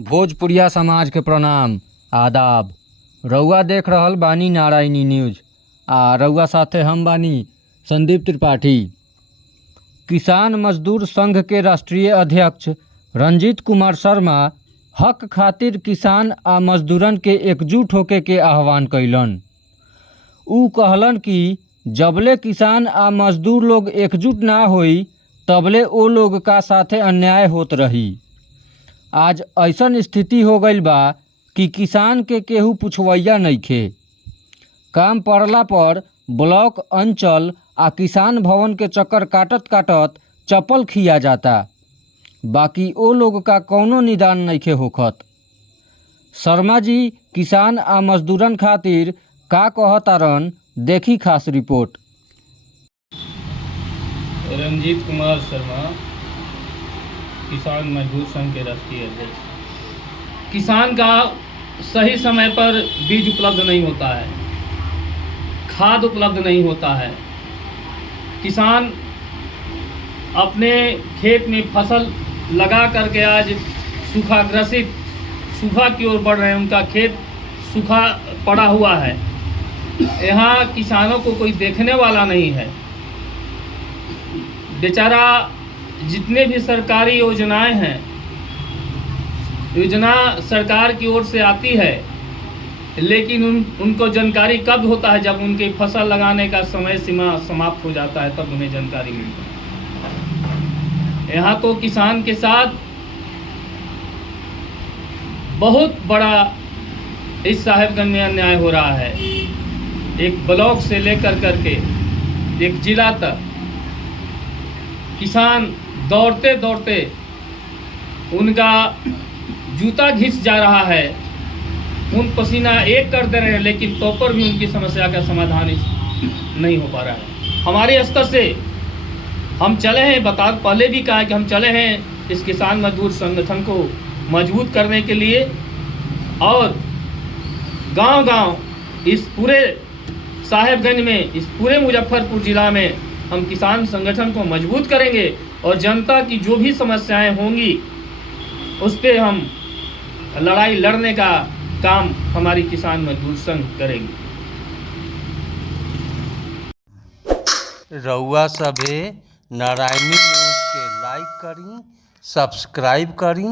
भोजपुरिया समाज के प्रणाम आदाब। रउआ देख रहल बानी नारायणी न्यूज आ रउआ साथे हम बानी संदीप त्रिपाठी। किसान मजदूर संघ के राष्ट्रीय अध्यक्ष रंजीत कुमार शर्मा हक खातिर किसान आ मजदूरन के एकजुट होके के आह्वान कैलन। ऊ कहलन कि जबले किसान आ मजदूर लोग एकजुट ना होई तबले ओ लोग का साथे अन्याय होत रही। आज ऐसन स्थिति हो गईल बा कि किसान के केहू पुछवैया नइखे। काम पड़ला पर ब्लॉक अंचल आ किसान भवन के चक्कर काटत काटत चप्पल खिया जाता, बाकी ओ लोग का कौनो निदान नइखे होखत। शर्मा जी किसान आ मजदूरन खातिर का कहतारन, देखी खास रिपोर्ट। रंजीत कुमार शर्मा, किसान मजदूर संघ के राष्ट्रीय अध्यक्ष। किसान का सही समय पर बीज उपलब्ध नहीं होता है, खाद उपलब्ध नहीं होता है। किसान अपने खेत में फसल लगा करके आज सूखाग्रसित सूखा की ओर बढ़ रहे हैं। उनका खेत सूखा पड़ा हुआ है। यहाँ किसानों को कोई देखने वाला नहीं है। बेचारा जितने भी सरकारी योजनाएं हैं, योजना सरकार की ओर से आती है, लेकिन उनको जानकारी कब होता है? जब उनके फसल लगाने का समय सीमा समाप्त हो जाता है, तब उन्हें जानकारी मिलती है। यहाँ तो किसान के साथ बहुत बड़ा इस साहेबगंज में अन्याय हो रहा है। एक ब्लॉक से लेकर करके एक जिला तक किसान दौड़ते दौड़ते उनका जूता घिस जा रहा है, उन पसीना एक कर दे रहे हैं, लेकिन तो पर भी उनकी समस्या का समाधान नहीं हो पा रहा है। हमारे स्तर से हम चले हैं, पहले भी कहा कि हम चले हैं इस किसान मजदूर संगठन को मजबूत करने के लिए, और गांव-गांव इस पूरे साहेबगंज में, इस पूरे मुजफ्फरपुर जिला में हम किसान संगठन को मजबूत करेंगे और जनता की जो भी समस्याएं होंगी उस पर हम लड़ाई लड़ने का काम हमारी किसान मजदूर संघ करेगी। रउआ सभे नारायणी न्यूज के लाइक करी, सब्सक्राइब करी।